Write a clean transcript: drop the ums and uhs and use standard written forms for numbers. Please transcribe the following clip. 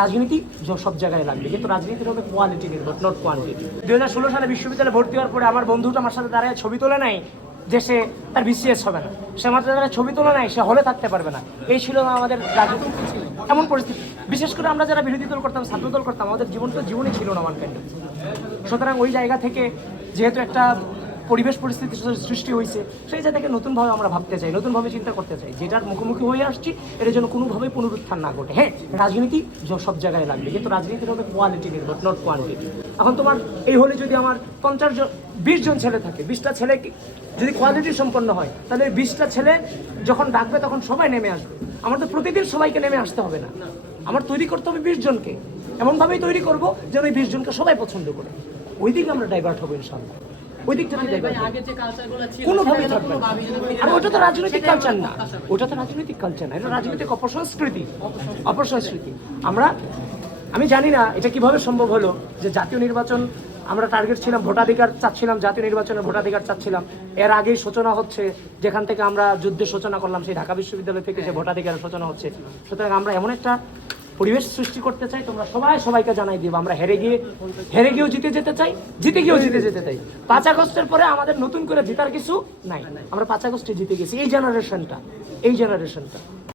রাজনীতি সব জায়গায় লাগবে, কিন্তু রাজনীতির হবে কোয়ালিটি নির্ভর, নট কোয়ান্টিটি। 2016 সালে বিশ্ববিদ্যালয়ে ভর্তি হওয়ার পরে আমার বন্ধুটা আমার সাথে দাঁড়ায় ছবি তোলে নাই যে সে তার বিসিএস হবে না, সে আমার সাথে দাঁড়ায় ছবি তোলে নাই সে হলে থাকতে পারবে না। এই ছিল আমাদের রাজনীতি, এমন পরিস্থিতি। বিশেষ করে আমরা যারা বিরোধী দল করতাম, ছাত্র দল করতাম, আমাদের জীবনই ছিল না ওয়ান কাইন্ড। সুতরাং ওই জায়গা থেকে যেহেতু একটা পরিবেশ পরিস্থিতি সৃষ্টি হয়েছে, সেই জায়গা থেকে নতুনভাবে আমরা ভাবতে চাই, নতুনভাবে চিন্তা করতে চাই, যেটার মুখোমুখি হয়ে আসছি এর জন্য কোনোভাবেই পুনরুত্থান না ঘটে। হ্যাঁ, রাজনীতি সব জায়গায় লাগবে, কিন্তু রাজনীতির হবে কোয়ালিটি নির্ভর, নট কোয়ান্টিটি। এখন তোমার এই হলে যদি আমার 20 জন ছেলে থাকে, 20টা ছেলে যদি কোয়ালিটি সম্পন্ন হয়, তাহলে ওই 20টা ছেলে যখন ডাকবে তখন সবাই নেমে আসবে। আমার তো প্রতিদিন সবাইকে নেমে আসতে হবে না, আমার তৈরি করতে হবে 20 জনকে, এমনভাবেই তৈরি করবো যেন ওই 20 জনকে সবাই পছন্দ করে। ওই দিকে আমরা ডাইভার্ট হবো ইনশাআল্লাহ, ওই দিকটা কোনোভাবেই থাকবে না। আর ওটা তো রাজনৈতিক কালচার না, ওটা তো রাজনৈতিক কালচার না, এটা রাজনৈতিক অপসংস্কৃতি। আমি জানি না এটা কিভাবে সম্ভব হলো যে জাতীয় নির্বাচন আমরা টার্গেট ছিলাম, ভোটাধিকার চাচ্ছিলাম, জাতীয় নির্বাচনের ভোটাধিকার চাচ্ছিলাম। এর আগেই সূচনা হচ্ছে, যেখান থেকে আমরা যুদ্ধের সূচনা করলাম, সেই ঢাকা বিশ্ববিদ্যালয় থেকে সে ভোটাধিকারের সূচনা হচ্ছে। সুতরাং আমরা এমন একটা পরিবেশ সৃষ্টি করতে চাই, তোমরা সবাইকে জানাই দিও আমরা হেরে গিয়েও জিতে যেতে চাই, জিতে গিয়েও জিতে যেতে চাই। 5 আগস্টের পরে আমাদের নতুন করে জেতার কিছু নাই, আমরা 5 আগস্টে জিতে গেছি। এই জেনারেশনটা